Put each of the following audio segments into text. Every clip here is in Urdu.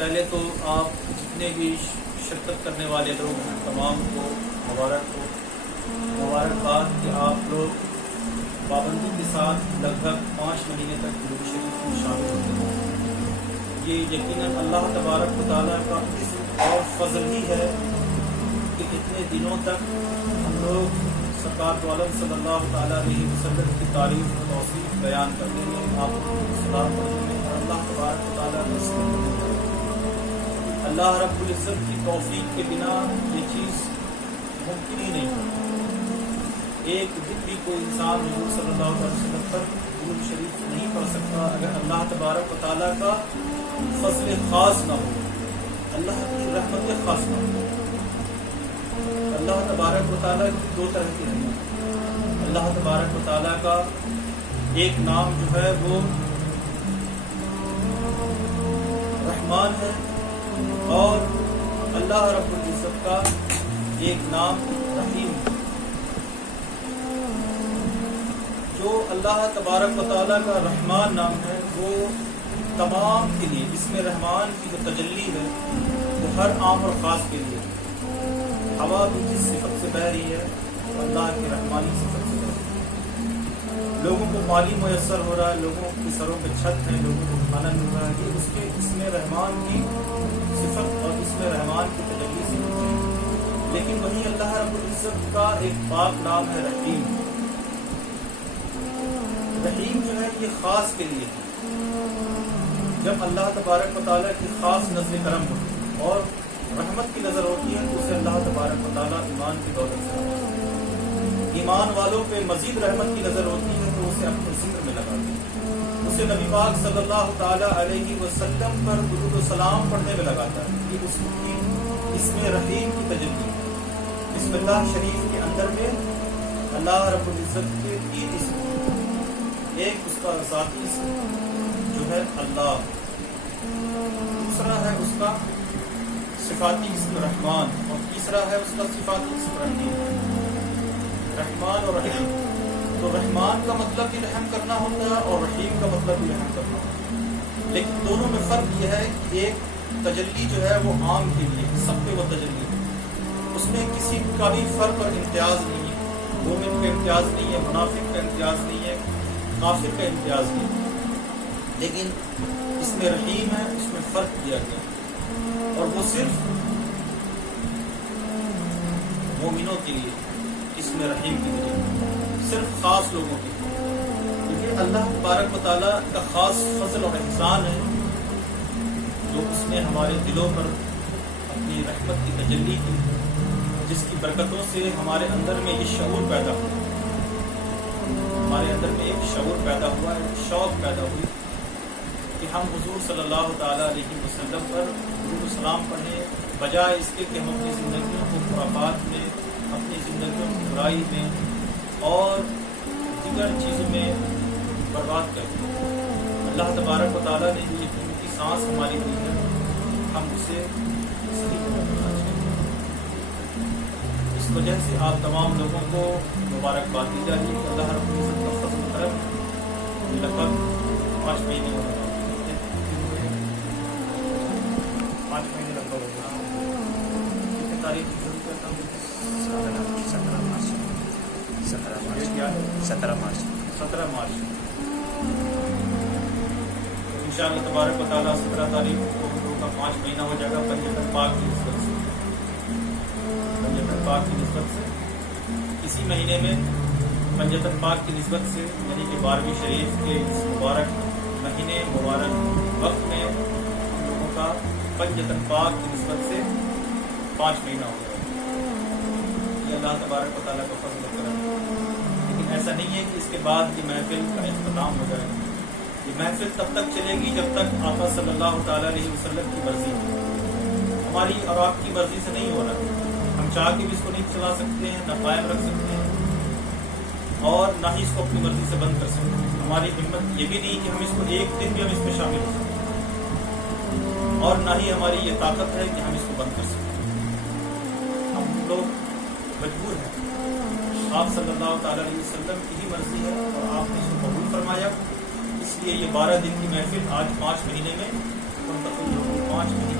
پہلے تو آپ جتنے بھی شرکت کرنے والے لوگ ہیں تمام کو مبارکباد کہ آپ لوگ پابندی کے ساتھ لگ بھگ 5 مہینے تک درود شریف میں شامل ہوتے ہیں۔ یہ یقیناً اللہ تبارک و تعالیٰ کا اور فضل ہی ہے کہ اتنے دنوں تک ہم لوگ سرکار دو عالم صلی اللہ تعالیٰ علیہ وسلم کی تعریف و توصیف بیان کرنے میں، آپ کو سلام پڑھنے میں اور اللہ تبارک و تعالیٰ کا ذکر کرنے میں۔ اللہ رب العزت کی توفیق کے بنا یہ چیز ممکن ہی نہیں ہے۔ ایک دن بھی کوئی انسان حضور صلی اللہ علیہ وسلم پر درود شریف نہیں پڑھ سکتا اگر اللہ تبارک و تعالیٰ کا فضل خاص نہ ہو، اللہ کی رحمت خاص نہ ہو۔ اللہ تبارک و تعالیٰ کی 2 طرح کی رحمت۔ اللہ تبارک و تعالیٰ کا ایک نام جو ہے وہ رحمان ہے، اور اللہ رب العزت کا ایک نام رحیم ہے۔ جو اللہ تبارک و تعالیٰ کا رحمان نام ہے وہ تمام کے لیے، اس میں رحمان کی جو تجلی ہے وہ ہر عام اور خاص کے لیے۔ ہوا بھی جس صفت سے بہ رہی ہے وہ اللہ کی رحمانی صفت سے بہ رہی ہے۔ لوگوں کو پانی میسر ہو رہا ہے، لوگوں کے سروں پہ چھت ہے، لوگوں کو کھانا مل رہا ہے، یہ اس میں رحمان کی صفت اور اس میں رحمان کی تجلی سے ملتی ہے۔ لیکن وہی اللہ رب العزت کا ایک پاک نام ہے رحیم۔ رحیم جو ہے یہ خاص کے لیے ہے۔ جب اللہ تبارک و تعالیٰ کی خاص نظر کرم ہوتی ہے اور رحمت کی نظر ہوتی ہے تو اسے اللہ تبارک و تعالیٰ ایمان کی دولت سے لگاتے ہیں۔ ایمان والوں پہ مزید رحمت کی نظر ہوتی ہے تو اسے اپنے ذکر میں لگاتے ہیں، اسے نبی پاک صلی اللہ تعالیٰ علیہ وسلم پر درود و سلام پڑھنے میں لگاتا ہے کہ اس کی اس میں رحیم کی تجلی ہے۔ بسم اللہ شریف کے اندر میں اللہ رب العزت کے 3 اسم، ایک اس کا ذاتی اسم جو ہے اللہ، دوسرا ہے اس کا صفاتی اسم رحمان، اور تیسرا ہے اس کا صفاتی اسم رحیم۔ رحمان اور رحیم، تو رحمان کا مطلب بھی رحم کرنا ہوتا ہے اور رحیم کا مطلب بھی رحم کرنا ہوتا ہے، لیکن دونوں میں فرق یہ ہے کہ ایک تجلی جو ہے وہ عام کے لیے، سب پہ وہ تجلی ہے، اس میں کسی کا بھی فرق اور امتیاز نہیں ہے، مومن کا امتیاز نہیں ہے، منافق کا امتیاز نہیں ہے، کافر کا امتیاز نہیں ہے، لیکن اس میں رحیم ہے، اس میں فرق دیا گیا ہے، اور وہ صرف مومنوں کے لیے اس میں رحیم کی وجہ، صرف خاص لوگوں کے لیے، کیونکہ اللہ تبارک و تعالیٰ کا خاص فضل اور احسان ہے جو اس نے ہمارے دلوں پر اپنی رحمت کی تجلی کی، جس کی برکتوں سے ہمارے اندر میں یہ شعور پیدا ہوا، ہمارے اندر میں ایک شعور پیدا ہوا، ایک شوق پیدا ہوئی کہ ہم حضور صلی اللہ تعالیٰ علیہ وسلم پر درود و سلام پڑھیں، بجائے اس کے کہ ہم اپنی زندگیوں کو خرافات میں، اپنی زندگیوں کی برائی میں اور دیگر چیزوں میں برباد کریں۔ اللہ تبارک و تعالیٰ نے جو قیمتی سانس ہماری دی ہے، ہم اسے صحیح کرنا چاہیے۔ اس وجہ سے آپ تمام لوگوں کو مبارکباد دی جائے کہ اللہ رب العزت کا فضل و کرم لگ بھگ 5 مہینے ہو گئے، 5 مہینے لگ بھگ ہو گئے۔ کتنے تاریخ کی شروع کرتا ہوں؟ 17 مارچ۔ انشاءاللہ تبارک و تعالیٰ 17 تاریخ کو ہم لوگوں کا 5 مہینہ ہو جائے گا پنجتن پاک کی نسبت سے۔ پنجتن پاک کی نسبت سے اسی مہینے میں پنجتن پاک کی نسبت سے، یعنی کہ 12ویں شریف کے اس مبارک مہینے مبارک وقت میں ہم لوگوں کا پنجتن پاک کی نسبت سے 5 مہینہ ہو گیا۔ یہ اللہ تبارک و تعالیٰ کا فضل و کرم ہے، لیکن ایسا نہیں ہے کہ اس کے بعد یہ محفل کا اختتام ہو جائے گا۔ یہ محفل تب تک چلے گی جب تک آقا صلی اللہ تعالیٰ علیہ وسلم کی مرضی ہے، ہماری اور آپ کی مرضی سے نہیں ہو رہا۔ ہم چاہ کے بھی اس کو نہیں چلا سکتے ہیں، نہ قائم رکھ سکتے ہیں، اور نہ ہی اس کو اپنی مرضی سے بند کر سکتے ہیں۔ ہماری ہمت یہ بھی نہیں کہ ہم اس کو ایک دن بھی ہم اس میں شامل ہو سکتے، اور نہ ہی ہماری یہ طاقت ہے کہ ہم اس کو بند کر سکتے ہیں۔ ہم لوگ مجبور ہیں، آپ صلی اللہ تعالیٰ علیہ وسلم کی ہی مرضی ہے اور آپ نے اس کو قبول فرمایا، اس لیے یہ 12 دن کی محفل آج 5 مہینے میں منتقل ہو گئی، 5 مہینے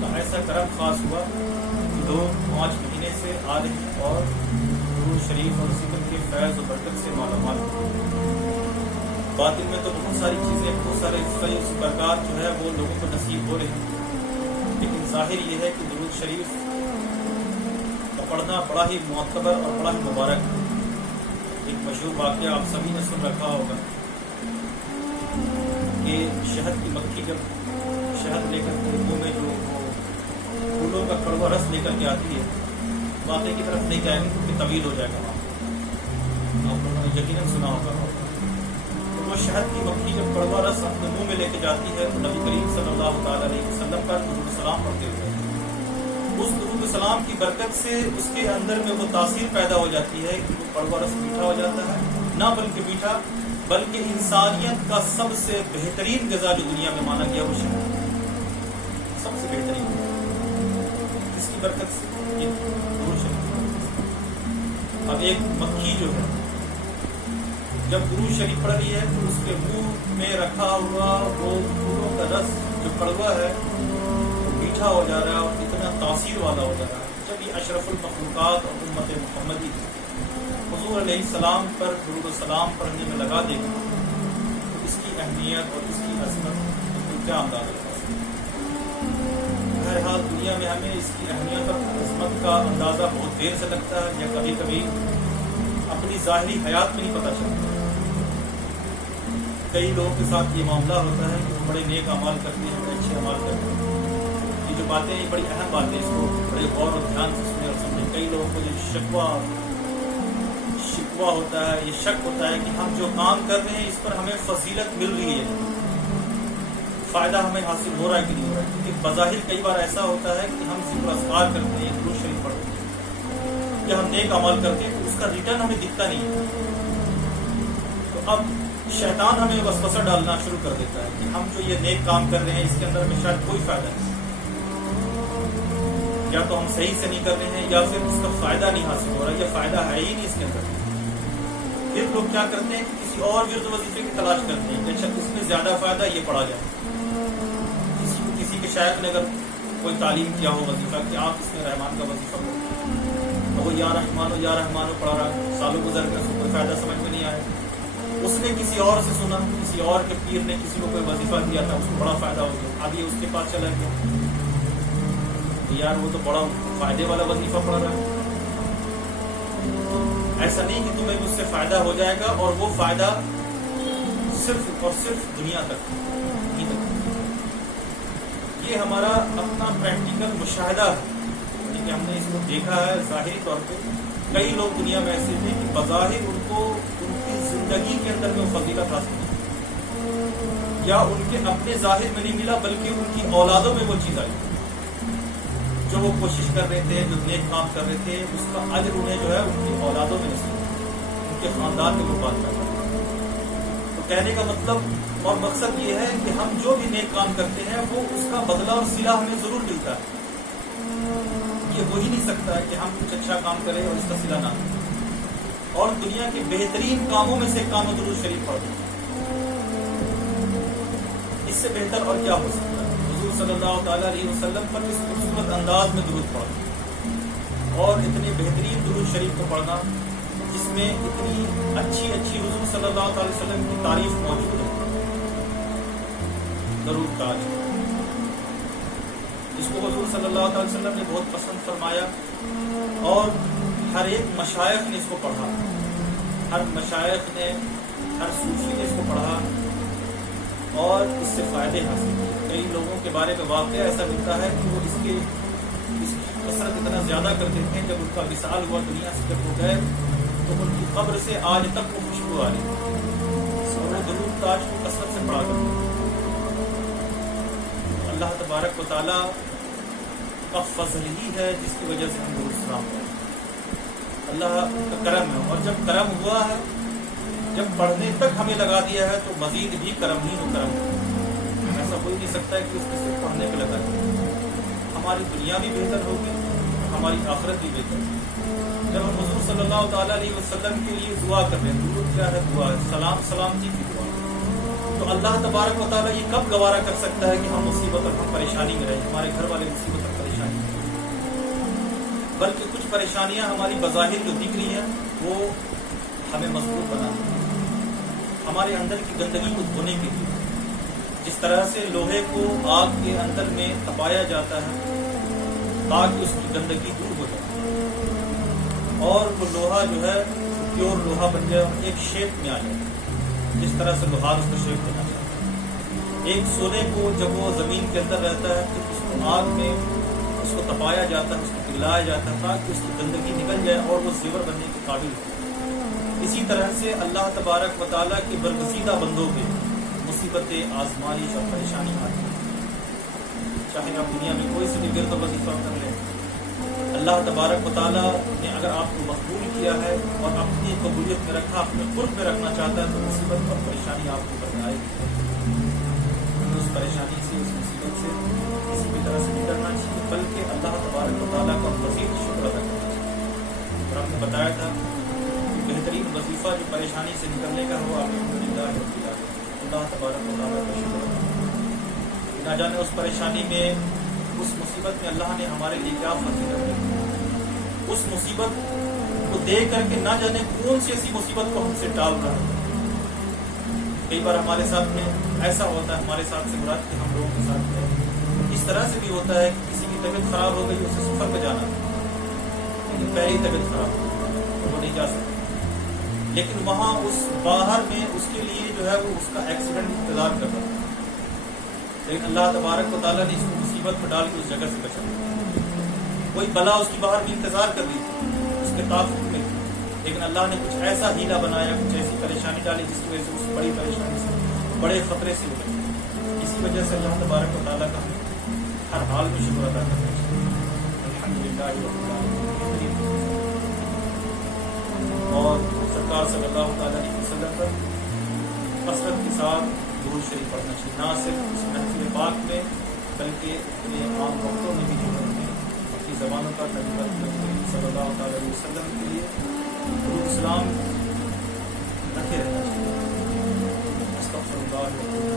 کا ایسا کرم خاص ہوا کہ لوگ 5 مہینے سے آ رہے ہیں اور درود شریف اور ذکر کے فیض و برکت سے مالا مال ہیں۔ باطن میں تو بہت ساری چیزیں، بہت سارے فیض برکات جو ہے وہ لوگوں کو نصیب ہو رہے ہیں، لیکن ظاہر یہ ہے کہ درود شریف کا پڑھنا بڑا ہی معتبر اور بڑا ہی مبارک ہے۔ ایک مشہور واقعہ آپ سبھی نے سن رکھا ہوگا کہ شہد کی مکھی جب شہد لے کر کے منہ میں جو پھولوں کا کڑوا رس لے کر کے آتی ہے، باتیں کی طرف نہیں جائیں گے کیونکہ طویل ہو جائے گا، آپ لوگوں نے یقیناً سنا ہوگا۔ وہ شہد کی مکھی جب کڑوا رس اپنے منہ میں لے کے جاتی ہے تو نبی کریم صلی اللہ تعالیٰ علیہ وسلم پر درود السلام پڑھتے ہوئے اس درود السلام کی برکت سے اس کے اندر میں وہ تاثیر پیدا ہو جاتی ہے کہ وہ کڑوا رس میٹھا ہو جاتا ہے، نہ بلکہ میٹھا بلکہ انسانیت کا سب سے بہترین غذا جو دنیا میں مانا گیا وہ شہد، سب سے بہترین، اس کی برکت سے یہ درود شریف۔ اب ایک مکھی جو ہے جب درود شریف پڑھ رہی ہے تو اس کے منہ میں رکھا ہوا وہ پھولوں کا رس جو کڑوا ہے وہ میٹھا ہو جا رہا ہے اور اتنا تاثیر والا ہو جا رہا ہے۔ جب یہ اشرف المخلوقات اور امت محمدی حضور علیہ السلام پر درود السلام پڑھنے میں لگا دے گا تو اس کی اہمیت اور اس کی عظمت کیا اندازہ لگا سکتے ہیں۔ بہرحال دنیا میں ہمیں اس کی اہمیت اور عظمت کا اندازہ بہت دیر سے لگتا ہے، یا کبھی کبھی اپنی ظاہری حیات میں نہیں پتہ چلتا۔ کئی لوگوں کے ساتھ یہ معاملہ ہوتا ہے کہ وہ بڑے نیک اعمال کرتے ہیں، بڑے اچھے اعمال کرتے ہیں، یہ جو باتیں یہ بڑی اہم باتیں، اس کو بڑے غور اور دھیان سے سنیں اور سمجھیں۔ کئی لوگوں کو جو شکوہ ہوتا ہے، یہ شک ہوتا ہے کہ ہم جو کام کر رہے ہیں اس پر ہمیں فضیلت مل رہی ہے، فائدہ ہمیں حاصل ہو رہا ہے کہ نہیں ہو رہا ہے، کیونکہ بظاہر کئی بار ایسا ہوتا ہے کہ ہم ذکر اذکار کرتے ہیں، درود شریف پڑھتے ہیں یا ہم نیک اعمال کرتے ہیں تو اس کا ریٹرن ہمیں دکھتا نہیں ہے۔ تو اب شیطان ہمیں وسوسہ ڈالنا شروع کر دیتا ہے کہ ہم جو یہ نیک کام کر رہے ہیں اس کے اندر ہمیں شاید کوئی فائدہ نہیں، یا تو ہم صحیح سے نہیں کر رہے ہیں یا پھر اس کا فائدہ نہیں حاصل ہو رہا ہے، یا فائدہ ہے ہی نہیں اس کے اندر۔ پھر لوگ کیا کرتے ہیں کہ کسی اور ورد وظیفے کی تلاش کرتے ہیں کہ اچھا اس میں زیادہ فائدہ یہ پڑھا جائے۔ کسی کے شاعر نے اگر کوئی تعلیم کیا ہو وظیفہ کہ آپ اس میں رحمان کا وظیفہ پڑھیں تو وہ یا رحمانو پڑھا رہا، سالوں گزر گئے، اس کو کوئی فائدہ سمجھ میں نہیں آیا۔ اس نے کسی اور سے سنا، کسی اور کے پیر نے کسی کو کوئی وظیفہ دیا تھا، اس کو بڑا فائدہ ہو گیا، اب یہ اس کے پاس چلا گیا، یار وہ تو بڑا فائدے والا وظیفہ پڑھ رہا ہے۔ ایسا نہیں کہ تمہیں اس سے فائدہ ہو جائے گا، اور وہ فائدہ صرف اور صرف دنیا تک ہی تک۔ یہ ہمارا اپنا پریکٹیکل مشاہدہ ہے، کہ ہم نے اس کو دیکھا ہے ظاہری طور پہ۔ کئی لوگ دنیا میں ایسے تھے کہ بظاہر ان کو ان کی زندگی کے اندر میں وہ فضیلت حاصل نہیں، یا ان کے اپنے ظاہر میں نہیں ملا بلکہ ان کی اولادوں میں وہ چیز آئی جو وہ کوشش کر رہے تھے، جو نیک کام کر رہے تھے، اس کا اجر انہیں جو ہے ان کی اولادوں میں نصیب، ان کے خاندان میں وہ بات کر رہے ہیں۔ تو کہنے کا مطلب اور مقصد یہ ہے کہ ہم جو بھی نیک کام کرتے ہیں وہ اس کا بدلہ اور صلہ ہمیں ضرور ملتا ہے۔ یہ ہو ہی نہیں سکتا ہے کہ ہم کچھ اچھا کام کریں اور اس کا صلہ نہ ملے، اور دنیا کے بہترین کاموں میں سے کام درود شریف پڑھ دیں، اس سے بہتر اور کیا ہو سکتا ہے؟ حضور صلی اللہ تعالیٰ علیہ وسلم پر اس خوبصورت انداز میں درود پڑھنا اور اتنے بہترین درود شریف کو پڑھنا جس میں اتنی اچھی حضور صلی اللہ تعالی وسلم کی تعریف موجود ہے۔ درود تاج اس کو حضور صلی اللہ تعالی وسلم نے بہت پسند فرمایا، اور ہر ایک مشائخ نے اس کو پڑھا، ہر مشائخ نے، ہر صوفی نے اس کو پڑھا اور اس سے فائدے حاصل کیے۔ کئی لوگوں کے بارے میں واقعہ ایسا ملتا ہے کہ وہ اس کی کثرت اتنا زیادہ کرتے تھے، جب ان کا وصال ہوا دنیا سے جب وہ گئے تو ان کی قبر سے آج تک وہ خوشبو آ رہی اور وہ درود تاج کو کثرت سے پڑھا کرتے تھے۔ اللہ تبارک و تعالیٰ کا فضل ہی ہے جس کی وجہ سے ہم درود السلام پڑھتے، اللہ کا کرم ہے، اور جب کرم ہوا ہے، جب پڑھنے تک ہمیں لگا دیا ہے تو مزید بھی کرم ہی ہو، کرم ایسا ہو ہی نہیں سکتا ہے کہ اس میں صرف پڑھنے پہ لگا دیا۔ ہماری دنیا بھی بہتر ہوگی، ہماری آخرت بھی بہتر ہوگی۔ جب ہم حضور صلی اللہ تعالیٰ علیہ وسلم کے لیے دعا کر رہے ہیں، درود کیا ہے؟ دعا ہے، سلام سلامتی کی دعا، تو اللہ تبارک و تعالیٰ یہ کب گوارا کر سکتا ہے کہ ہم مصیبت اور ہم پریشانی میں رہیں، ہمارے گھر والے مصیبت اور پریشانی میں رہیں؟ بلکہ کچھ پریشانیاں ہماری بظاہر جو دکھ رہی ہیں وہ ہمیں مضبوط بناتی ہیں، ہمارے اندر کی گندگی کو دھونے کے لیے۔ جس طرح سے لوہے کو آگ کے اندر میں تپایا جاتا ہے تاکہ اس کی گندگی دور ہو جائے اور وہ لوہا جو ہے پیور لوہا بن جائے، ایک شیپ میں آ جائے، جس طرح سے لوہار اس کو شیپ دینا چاہتا ہے۔ ایک سونے کو جب وہ زمین کے اندر رہتا ہے تو اس کو آگ میں اس کو تپایا جاتا ہے، اس کو پگھلایا جاتا ہے تاکہ اس کی گندگی نکل جائے اور وہ زیور بننے کے قابل ہو۔ اسی طرح سے اللہ تبارک و تعالیٰ کے برگزیدہ بندوں پہ مصیبتیں، آزمائش اور پریشانی آتی ہیں، چاہے آپ دنیا میں کوئی سی بھی ورد و وظیفہ کر لیں، اللہ تبارک و تعالیٰ نے اگر آپ کو مقبول کیا ہے اور اپنی قبولیت میں رکھا، اپنے قرب میں رکھنا چاہتا ہے تو مصیبت اور پریشانی آپ کو اوپر آئے گی۔ ہمیں اس پریشانی سے، اس مصیبت سے کسی بھی طرح سے نہیں کرنا چاہیے، بلکہ اللہ تبارک و تعالیٰ کا مزید شکر ادا کرنا چاہیے۔ اور ہم نے بتایا تھا کہ بہترین وظیفہ جو پریشانی سے نکلنے کا ہوا الحمدللہ رب العالمین، اللہ تبارک و تعالیٰ کا شکر ادا کرنا۔ نہ جانے اس پریشانی میں، اس مصیبت میں اللہ نے ہمارے لیے کیا فضیلت رکھی، اس مصیبت کو دیکھ کر کے نہ جانے کون سی ایسی مصیبت کو ہم سے ٹال رہا ہے۔ کئی بار ہمارے ساتھ میں ایسا ہوتا ہے، ہمارے ساتھ سے مراد کہ ہم لوگوں کے ساتھ میں اس طرح سے بھی ہوتا ہے کہ کسی کی طبیعت خراب ہو گئی، اسے سفر پہ جانا ہے، لیکن پہلی طبیعت خراب ہو گئی تو وہ نہیں جا سکتا، لیکن وہاں اس باہر میں اس کے لیے جو ہے وہ اس کا ایکسیڈنٹ انتظار کر رہا ہے، لیکن اللہ تبارک و تعالیٰ نے اس کو مصیبت میں ڈال کے اس جگہ سے بچایا۔ کوئی بلا اس کی باہر میں انتظار کر رہی تھی، اس کے تعلق میں تھی، لیکن اللہ نے کچھ ایسا ہیلا بنایا، کچھ ایسی پریشانی ڈالی جس کی وجہ سے اس بڑی پریشانی سے، بڑے خطرے سے ہو گئی۔ اسی وجہ سے اللہ تبارک و تعالیٰ کا ہر حال میں شکر ادا کرنا چاہیے۔ الحمدللہ رب العالمین۔ اور سرکار صلی اللہ تعالیٰ علیہ وسلم پر کثرت کے ساتھ درود شریف پڑھنا چاہیے، نہ صرف اس محفل پاک میں بلکہ اپنے عام وقتوں میں بھی جو ہے اپنی زبانوں کا ترجمہ صلی اللہ تعالیٰ علیہ وسلم کے لیے درود السلام رکھے رہنا چاہیے۔ استغفر اللہ۔